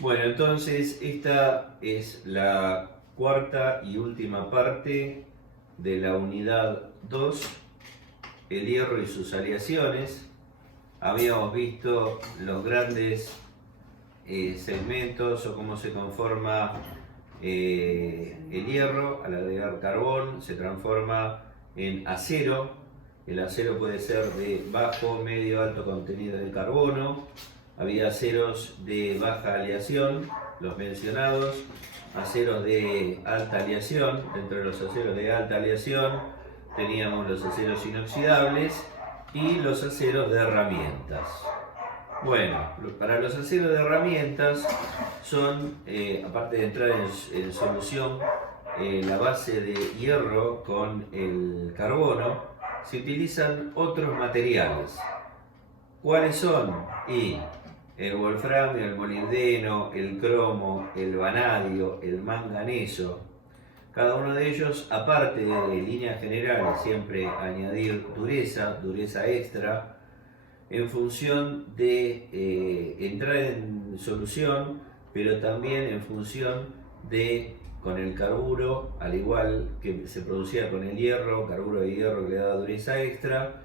Bueno, entonces esta es la cuarta y última parte de la unidad 2, el hierro y sus aleaciones. Habíamos visto los grandes segmentos o cómo se conforma el hierro. Al agregar carbón se transforma en acero. El acero puede ser de bajo, medio, alto contenido de carbono. Había aceros de baja aleación, los mencionados, aceros de alta aleación. Dentro de los aceros de alta aleación teníamos los aceros inoxidables y los aceros de herramientas. Bueno, para los aceros de herramientas son, aparte de entrar en solución, la base de hierro con el carbono, se utilizan otros materiales. ¿Cuáles son? Y el wolframio, el molibdeno, el cromo, el vanadio, el manganeso. Cada uno de ellos, aparte de líneas generales, siempre añadir dureza extra, en función de entrar en solución, pero también en función de, con el carburo, al igual que se producía con el hierro, carburo de hierro que le daba dureza extra,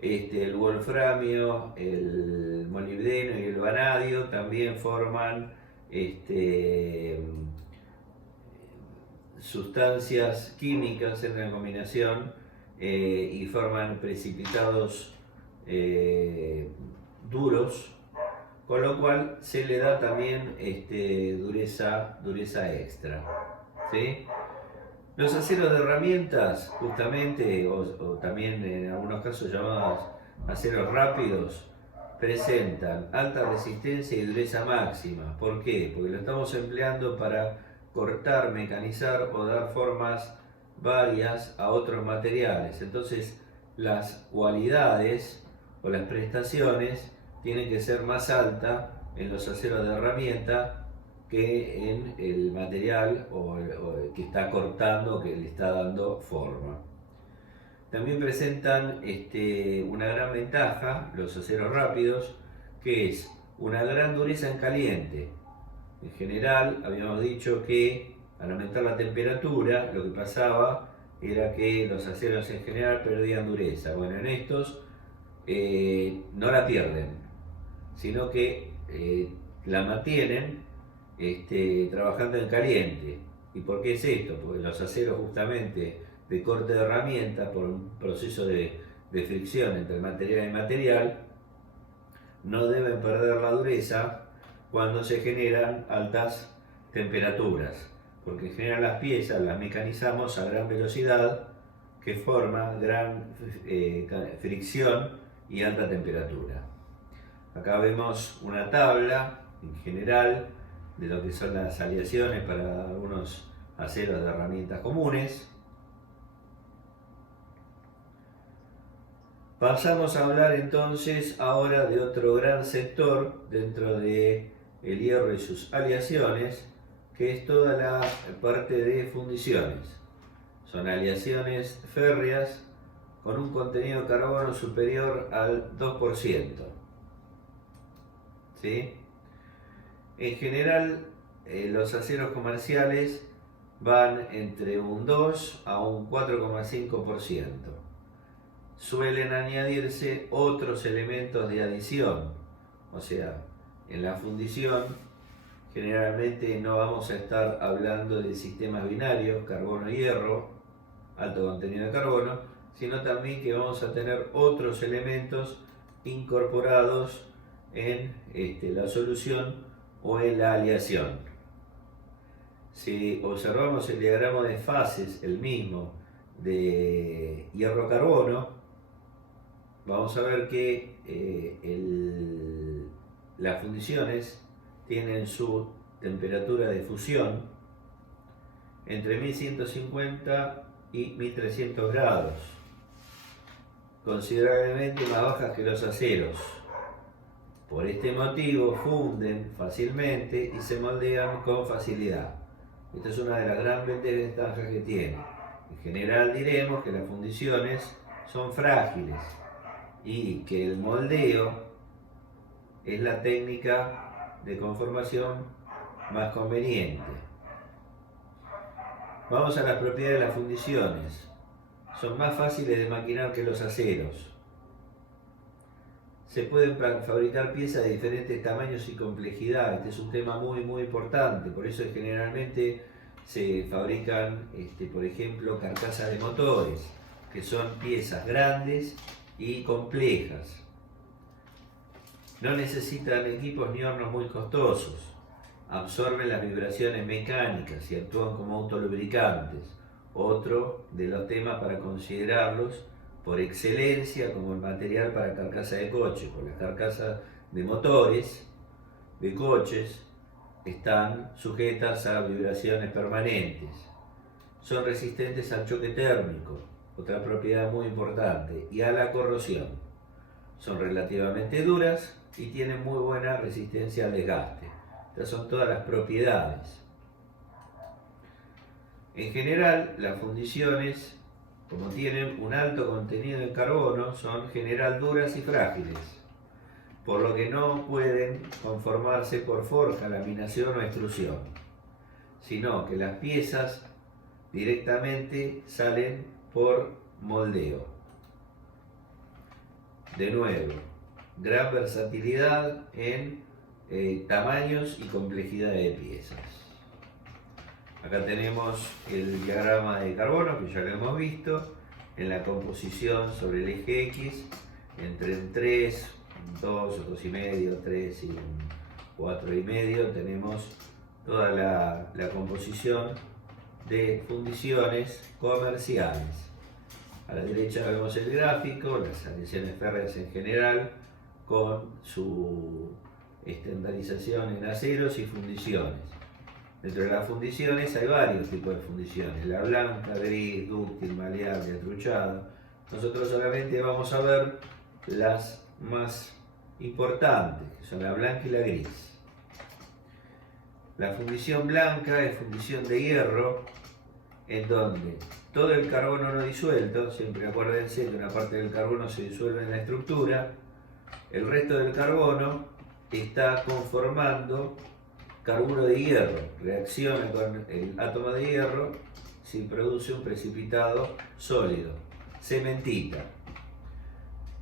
el wolframio, el molibdeno y el vanadio también forman sustancias químicas en la combinación y forman precipitados duros, con lo cual se le da también dureza extra. ¿Sí? Los aceros de herramientas, justamente, o también en algunos casos llamados aceros rápidos, presentan alta resistencia y dureza máxima. ¿Por qué? Porque lo estamos empleando para cortar, mecanizar o dar formas varias a otros materiales. Entonces, las cualidades o las prestaciones tienen que ser más altas en los aceros de herramienta que en el material o que está cortando, que le está dando forma. También presentan una gran ventaja, los aceros rápidos, que es una gran dureza en caliente. En general, habíamos dicho que al aumentar la temperatura, lo que pasaba era que los aceros en general perdían dureza. Bueno, en estos no la pierden, sino que la mantienen trabajando en caliente. ¿Y por qué es esto? Porque los aceros justamente de corte de herramienta, por un proceso de fricción entre material y material, no deben perder la dureza cuando se generan altas temperaturas, porque en general las piezas las mecanizamos a gran velocidad que forma gran fricción y alta temperatura. Acá vemos una tabla en general de lo que son las aleaciones para algunos aceros de herramientas comunes. Pasamos a hablar entonces ahora de otro gran sector dentro de el hierro y sus aleaciones, que es toda la parte de fundiciones. Son aleaciones férreas con un contenido de carbono superior al 2%. ¿Sí? En general, los aceros comerciales van entre un 2 a un 4,5%. Suelen añadirse otros elementos de adición, o sea, en la fundición generalmente no vamos a estar hablando de sistemas binarios, carbono-hierro, alto contenido de carbono, sino también que vamos a tener otros elementos incorporados en la solución o en la aleación. Si observamos el diagrama de fases, el mismo de hierro-carbono, vamos a ver que las fundiciones tienen su temperatura de fusión entre 1150 y 1300 grados, considerablemente más bajas que los aceros. Por este motivo funden fácilmente y se moldean con facilidad. Esta es una de las grandes desventajas que tiene. En general diremos que las fundiciones son frágiles y que el moldeo es la técnica de conformación más conveniente. Vamos a las propiedades de las fundiciones. Son más fáciles de maquinar que los aceros. Se pueden fabricar piezas de diferentes tamaños y complejidad. Este es un tema muy importante. Por eso generalmente se fabrican, por ejemplo, carcasas de motores, que son piezas grandes y complejas. No necesitan equipos ni hornos muy costosos. Absorben las vibraciones mecánicas y actúan como autolubricantes. Otro de los temas para considerarlos por excelencia como el material para carcasa de coche, porque las carcasas de motores, de coches, están sujetas a vibraciones permanentes. Son resistentes al choque térmico, otra propiedad muy importante, y a la corrosión. Son relativamente duras y tienen muy buena resistencia al desgaste. Estas son todas las propiedades. En general, las fundiciones, como tienen un alto contenido en carbono, son en general duras y frágiles, por lo que no pueden conformarse por forja, laminación o extrusión, sino que las piezas directamente salen por moldeo. De nuevo, gran versatilidad en tamaños y complejidad de piezas. Acá tenemos el diagrama de carbono, que ya lo hemos visto, en la composición sobre el eje X, entre un 3, un 2, un 2,5, 3 y un 4,5, tenemos toda la composición de fundiciones comerciales. A la derecha vemos el gráfico, las aleaciones férreas en general, con su estandarización en aceros y fundiciones. Dentro de las fundiciones hay varios tipos de fundiciones: la blanca, gris, dúctil, maleable, atruchada. Nosotros solamente vamos a ver las más importantes, que son la blanca y la gris. La fundición blanca es fundición de hierro, en donde todo el carbono no disuelto, siempre acuérdense que una parte del carbono se disuelve en la estructura, el resto del carbono está conformando carburo de hierro, reacciona con el átomo de hierro, se produce un precipitado sólido, cementita.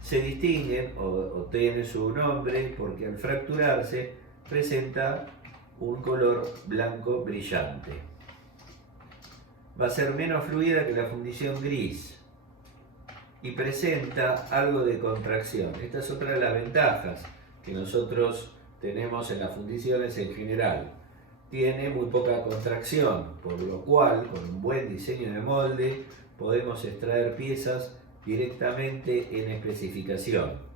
Se distinguen o tiene su nombre porque al fracturarse presenta un color blanco brillante. Va a ser menos fluida que la fundición gris y presenta algo de contracción. Esta es otra de las ventajas que nosotros tenemos en las fundiciones en general. Tiene muy poca contracción, por lo cual con un buen diseño de molde podemos extraer piezas directamente en especificación.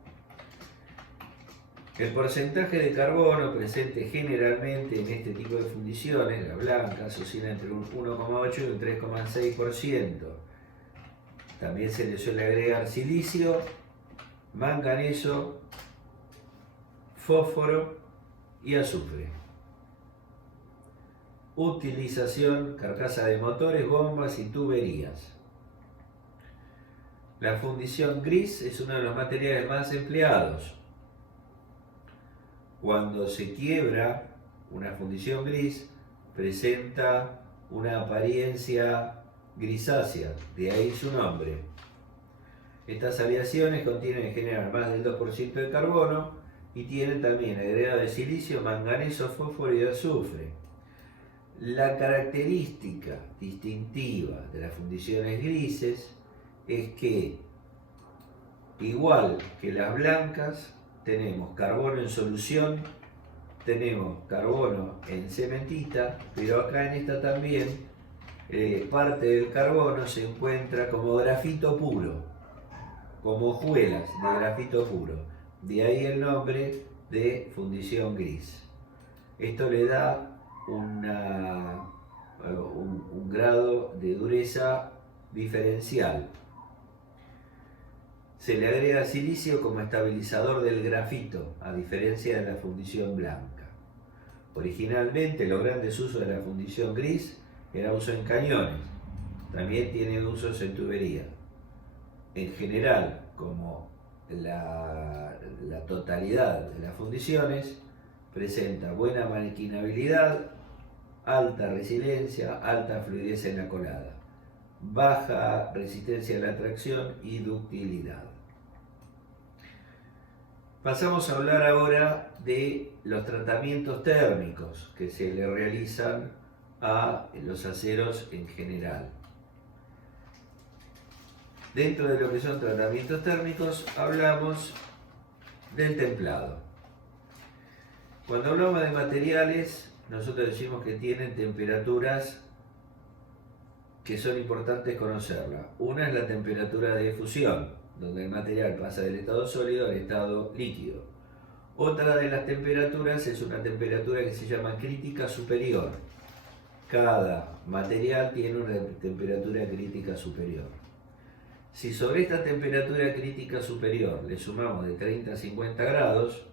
El porcentaje de carbono presente generalmente en este tipo de fundiciones, las blancas, oscila entre un 1,8 y un 3,6%. También se le suele agregar silicio, manganeso, fósforo y azufre. Utilización: carcasa de motores, bombas y tuberías. La fundición gris es uno de los materiales más empleados. Cuando se quiebra una fundición gris, presenta una apariencia grisácea, de ahí su nombre. Estas aleaciones contienen en general más del 2% de carbono y tienen también agregado de silicio, manganeso, fósforo y azufre. La característica distintiva de las fundiciones grises es que, igual que las blancas, tenemos carbono en solución, tenemos carbono en cementita, pero acá en esta también parte del carbono se encuentra como grafito puro, como hojuelas de grafito puro. De ahí el nombre de fundición gris. Esto le da un grado de dureza diferencial. Se le agrega silicio como estabilizador del grafito, a diferencia de la fundición blanca. Originalmente, los grandes usos de la fundición gris era uso en cañones, también tiene usos en tubería. En general, como la totalidad de las fundiciones, presenta buena maquinabilidad, alta resiliencia, alta fluidez en la colada, baja resistencia a la tracción y ductilidad. Pasamos a hablar ahora de los tratamientos térmicos que se le realizan a los aceros en general. Dentro de lo que son tratamientos térmicos hablamos del templado. Cuando hablamos de materiales, nosotros decimos que tienen temperaturas que son importantes conocerlas. Una es la temperatura de fusión, donde el material pasa del estado sólido al estado líquido. Otra de las temperaturas es una temperatura que se llama crítica superior. Cada material tiene una temperatura crítica superior. Si sobre esta temperatura crítica superior le sumamos de 30 a 50 grados,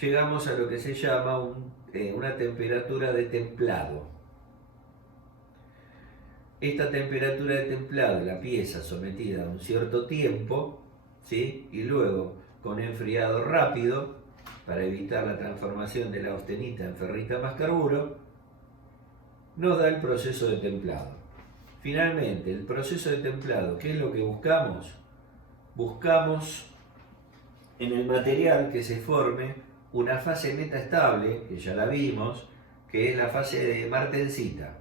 llegamos a lo que se llama una temperatura de templado. Esta temperatura de templado, la pieza sometida a un cierto tiempo, ¿sí? Y luego con enfriado rápido, para evitar la transformación de la austenita en ferrita más carburo, nos da el proceso de templado. Finalmente, el proceso de templado, ¿qué es lo que buscamos? Buscamos en el material que se forme una fase neta estable, que ya la vimos, que es la fase de martensita,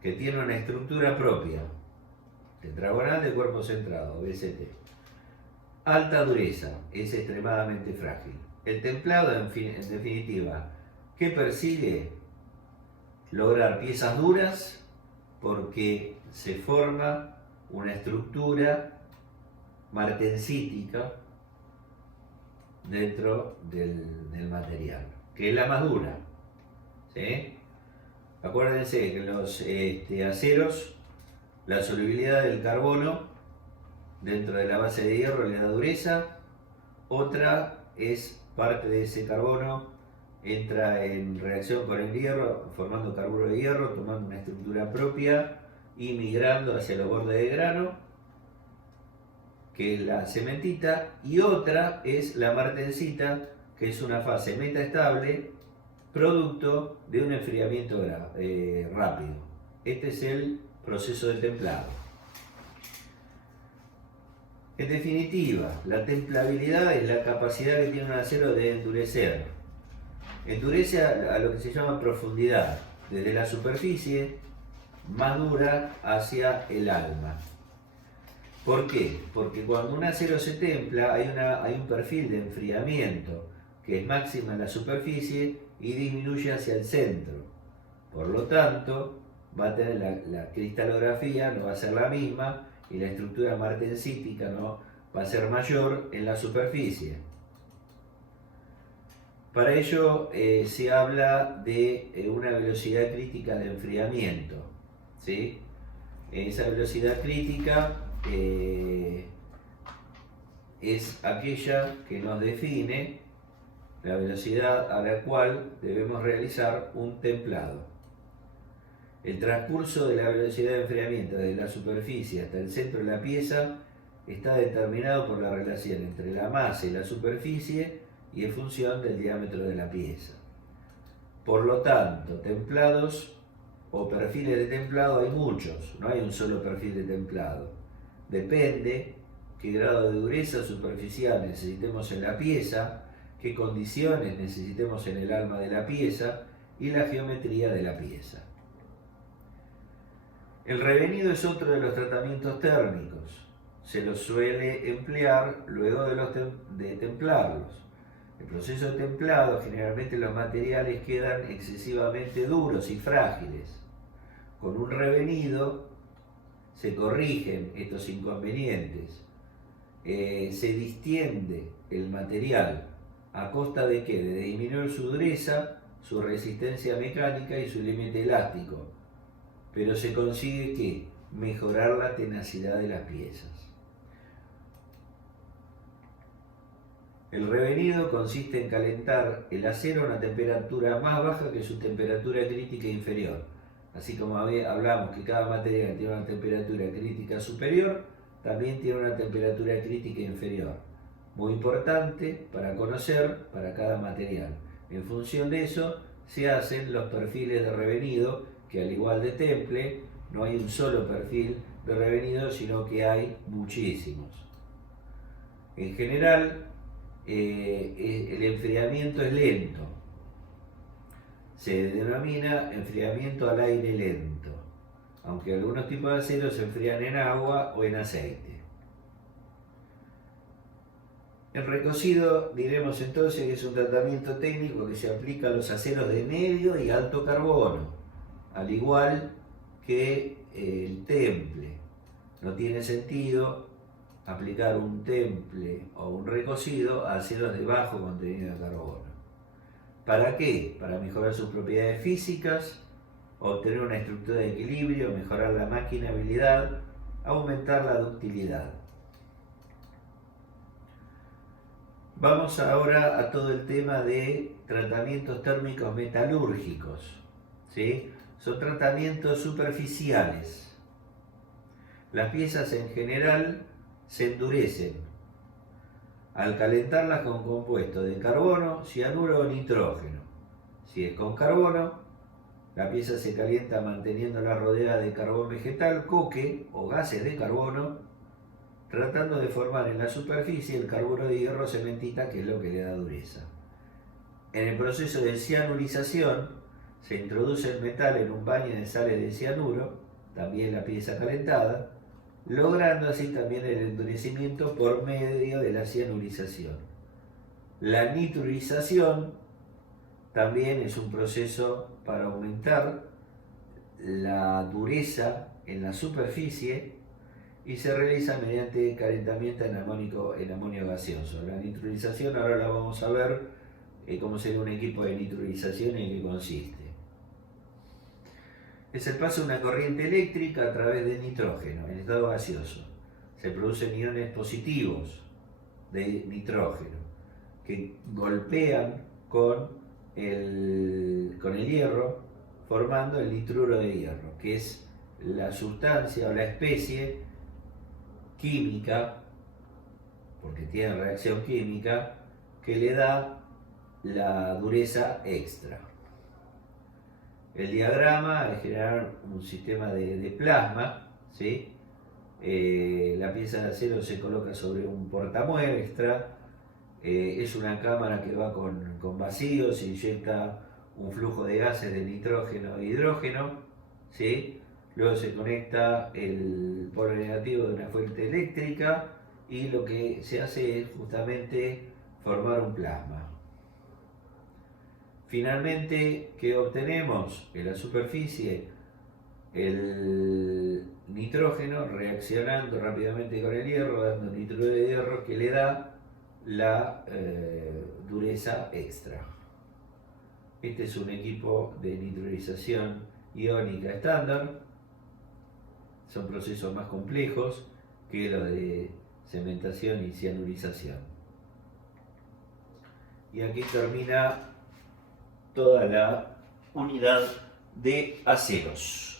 que tiene una estructura propia, tetragonal de cuerpo centrado, BCT. Alta dureza, es extremadamente frágil. El templado, en definitiva, ¿qué persigue? Lograr piezas duras, porque se forma una estructura martensítica dentro del material, que es la más dura, ¿sí? Acuérdense que los aceros, la solubilidad del carbono dentro de la base de hierro le da dureza. Otra es parte de ese carbono entra en reacción con el hierro, formando carburo de hierro, tomando una estructura propia y migrando hacia los bordes de grano, que es la cementita. Y otra es la martensita, que es una fase metaestable, producto de un enfriamiento rápido. Este es el proceso de templado. En definitiva, la templabilidad es la capacidad que tiene un acero de endurecer. Endurece a lo que se llama profundidad, desde la superficie más dura hacia el alma. ¿Por qué? Porque cuando un acero se templa hay un perfil de enfriamiento que es máxima en la superficie y disminuye hacia el centro. Por lo tanto, va a tener la cristalografía, no va a ser la misma, y la estructura martensítica no va a ser mayor en la superficie. Para ello se habla de una velocidad crítica de enfriamiento, ¿sí? Esa velocidad crítica es aquella que nos define la velocidad a la cual debemos realizar un templado. El transcurso de la velocidad de enfriamiento desde la superficie hasta el centro de la pieza está determinado por la relación entre la masa y la superficie y en función del diámetro de la pieza. Por lo tanto, templados o perfiles de templado hay muchos, no hay un solo perfil de templado. Depende qué grado de dureza superficial necesitemos en la pieza, qué condiciones necesitemos en el alma de la pieza y la geometría de la pieza. El revenido es otro de los tratamientos térmicos. Se los suele emplear luego de templarlos. El proceso de templado, generalmente los materiales quedan excesivamente duros y frágiles. Con un revenido se corrigen estos inconvenientes. Se distiende el material a costa de ¿qué? De disminuir su dureza, su resistencia mecánica y su límite elástico. Pero se consigue ¿qué? Mejorar la tenacidad de las piezas. El revenido consiste en calentar el acero a una temperatura más baja que su temperatura crítica inferior. Así como hablamos que cada material tiene una temperatura crítica superior, también tiene una temperatura crítica inferior. Muy importante para conocer para cada material. En función de eso se hacen los perfiles de revenido, que al igual de temple, no hay un solo perfil de revenido, sino que hay muchísimos. En general, el enfriamiento es lento. Se denomina enfriamiento al aire lento, aunque algunos tipos de acero se enfrían en agua o en aceite. El recocido, diremos entonces, que es un tratamiento técnico que se aplica a los aceros de medio y alto carbono, al igual que el temple. No tiene sentido aplicar un temple o un recocido a aceros de bajo contenido de carbono. ¿Para qué? Para mejorar sus propiedades físicas, obtener una estructura de equilibrio, mejorar la maquinabilidad, aumentar la ductilidad. Vamos ahora a todo el tema de tratamientos térmicos metalúrgicos, ¿sí? Son tratamientos superficiales. Las piezas en general se endurecen al calentarlas con compuestos de carbono, cianuro o nitrógeno. Si es con carbono, la pieza se calienta manteniéndola rodeada de carbón vegetal, coque o gases de carbono, tratando de formar en la superficie el carburo de hierro cementita, que es lo que le da dureza. En el proceso de cianurización se introduce el metal en un baño de sales de cianuro, también la pieza calentada, logrando así también el endurecimiento por medio de la cianurización. La nitrurización también es un proceso para aumentar la dureza en la superficie y se realiza mediante calentamiento en amonio gaseoso. La nitrurización ahora la vamos a ver cómo sería un equipo de nitrurización y en qué consiste. Es el paso de una corriente eléctrica a través de nitrógeno en estado gaseoso. Se producen iones positivos de nitrógeno que golpean con el hierro, formando el nitruro de hierro, que es la sustancia o la especie química, porque tiene reacción química, que le da la dureza extra. El diagrama es generar un sistema de plasma, ¿sí? La pieza de acero se coloca sobre un portamuestra, es una cámara que va con vacío, se inyecta un flujo de gases de nitrógeno e hidrógeno, ¿sí? Luego se conecta el polo negativo de una fuente eléctrica y lo que se hace es justamente formar un plasma. Finalmente, ¿qué obtenemos? En la superficie, el nitrógeno reaccionando rápidamente con el hierro, dando nitruro de hierro que le da la dureza extra. Este es un equipo de nitrurización iónica estándar. Son procesos más complejos que los de cementación y cianurización. Y aquí termina toda la unidad de aceros.